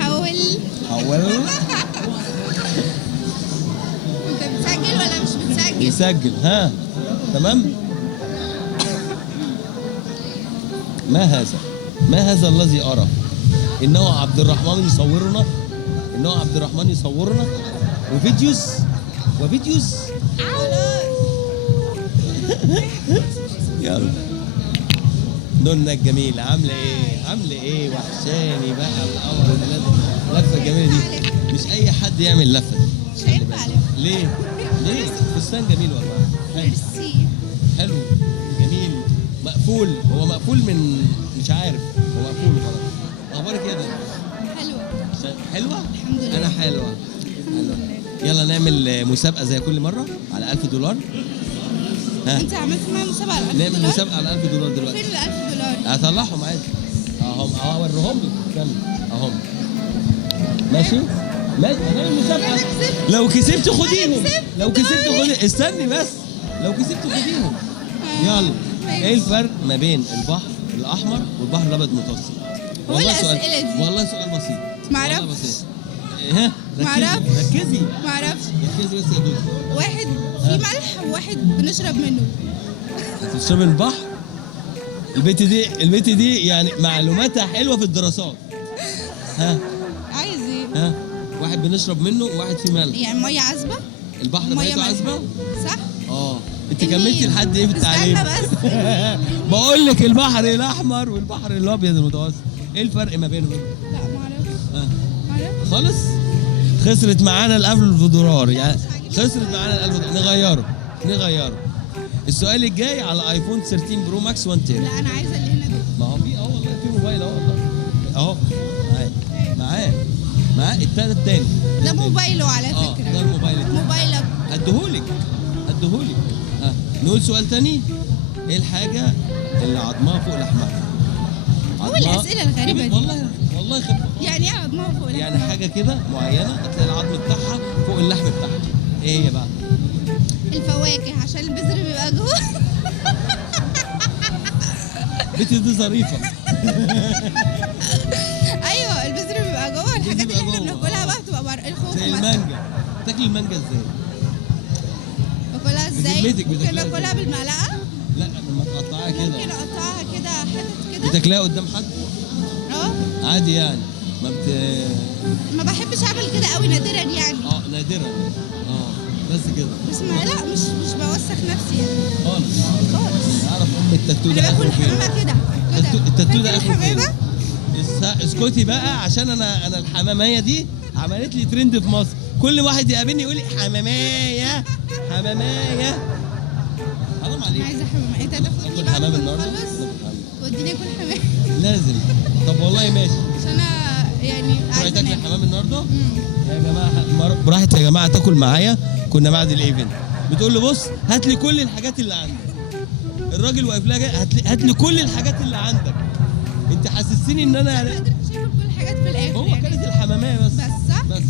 حول. انت بتسجل ولا مش بتسجل؟ يسجل. ها تمام. ما هذا الذي أرى؟ إنه عبد الرحمن يصورنا وفيديوز يلا نونا الجميلة عاملة ايه وحشاني بقى القمر اللفة الجميلة دي. مش أي حد يعمل لفة. مش هينفع عليك. ليه؟ فستان جميل والله. ميرسي. حلو جميل مقفول. هو مقفول من مش عارف، هو مقفول خلاص. أخبارك ايه ده؟ حلوة؟ الحمد لله. أنا حلوة. يلا نعمل مسابقة زي كل مرة على $1000. ها؟ انت عملت معايا مسابقة على $1000؟ نعمل مسابقة على $1000 دلوقتي. فين $1000؟ هطلعهم عادي. اهم اوريهم لك. كمل اهم. ماشي هنعمل مسابقة. لو كسبت خديهم. استني بس. لو كسبت خديهم. يلا. ايه الفرق ما بين البحر الأحمر والبحر الأبيض المتوسط؟ والله سؤال بسيط. معرفش. ها ركزي بس يا دودي. واحد فيه ملح وواحد بنشرب منه. هتشربي البحر؟ البت دي يعني معلوماتها حلوة في الدراسات. ها عايز ايه؟ ها واحد بنشرب منه وواحد فيه ملح. يعني مية عذبة؟ البحر ميته عذبة؟ صح؟ انت كملتي لحد ايه في التعليم؟ استنى بس. بقول لك البحر الأحمر والبحر الأبيض المتوسط، ايه الفرق ما بينهم؟ لا معرفش. خالص. خسرت معانا $1000 يعني. خسرت معانا $1000. نغيره. السؤال الجاي على ايفون 13 برو ماكس 1 تيرا. لا انا عايزه اللي هنا دول. ما هو في والله في موبايل والله معاه التاني. ده موبايله على فكره. ده الموبايل التاني. موبايلك. هديهولك. نقول سؤال تاني. ايه الحاجة اللي عظمها فوق لحمها؟ هو الأسئلة الغريبة دي. والله خبرة. يعني ايه عظمها فوق لحمها؟ يعني حاجة كده معينة هتلاقي العظم بتاعها فوق اللحم بتاعها. ايه هي بقى؟ الفواكه عشان البذر بيبقى جوه. بنتي دي ظريفة. ايوه البذر بيبقى جوه. الحاجات اللي احنا بناكلها بقى بتبقى بره. الخوخ زي مثلا. المانجا. تاكل المانجا ازاي؟ باكلها ازاي؟ ممكن بتاكلها اكلها بالمعلقة؟ لا لما تقطعها كده. ممكن اقطعها كده حتت كده. بتاكلها قدام حد؟ عادي يعني. ما بحبش اعمل كده قوي، نادرا يعني. نادرا. بس كده. بس ما لا مش بوسخ نفسي يعني. خالص. اعرف التاتو انا ده باكل حمامة كده. التاتو ده حمامة؟ اسكتي بقى عشان انا الحمامية دي عملت لي ترند في مصر. كل واحد يقابلني يقول لي حمامية. حرام عليك. عايزة حمامة. انت هتاخدني اكل حمام النهارده؟ وديني اكل حمام. لازم. طب والله ماشي. عشان انا يعني عايزه تاكلي حمام النهارده؟ يا جماعه براحت يا جماعه تاكل معايا. كنا بعد الايفنت بتقول له بص هات لي كل الحاجات اللي عندك. الراجل واقف لها هات لي كل الحاجات اللي عندك. انت حسستني ان انا مش قادر شايف كل الحاجات في الاخر. هو كانت الحماميه بس صح؟ بس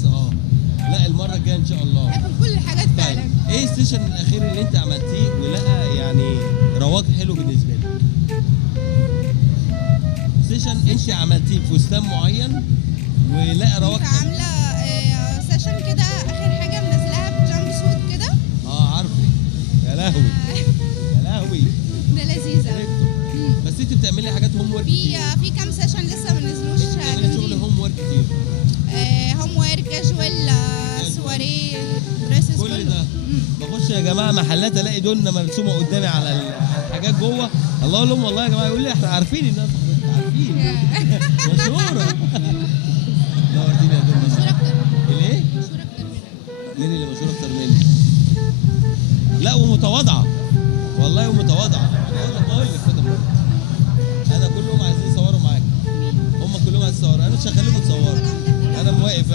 لا المره الجايه ان شاء الله هاكل كل الحاجات فعلا. ايه السيشن الاخير اللي انت عملتيه ولقى يعني رواج حلو بالنسبه لك؟ سيشن انت عملتيه في فستان معين ولقى رواج حلو. عامله سيشن كده اخر حاجه منزلاها بجامب سوت كده. عارفه. يا لهوي. ده لذيذه. بس انت بتعملي حاجات هوم ورك كتير. في كام سيشن لسه ما نزلوش. بتعملي شغل هوم ورك كتير. هوم ورك كاجوال سواري دريسز كل ده. بخش يا جماعه محلات الاقي دهن مرسومه قدامي على الحاجات جوه. الله اقول لهم والله يا جماعه يقول لي احنا عارفين الناس عارفين. مشهوره. نورتيني يا دنيا. مشهوره اكتر. الايه؟ مشهوره اكتر منك. مين اللي مشهور اكتر مني؟ لا ومتواضعه. والله ومتواضعه. بقول لك كده انا كلهم عايزين يصوروا معاك. هم كلهم عايزين يصوروا. انا مش هخليكم تصوروا. انا واقف.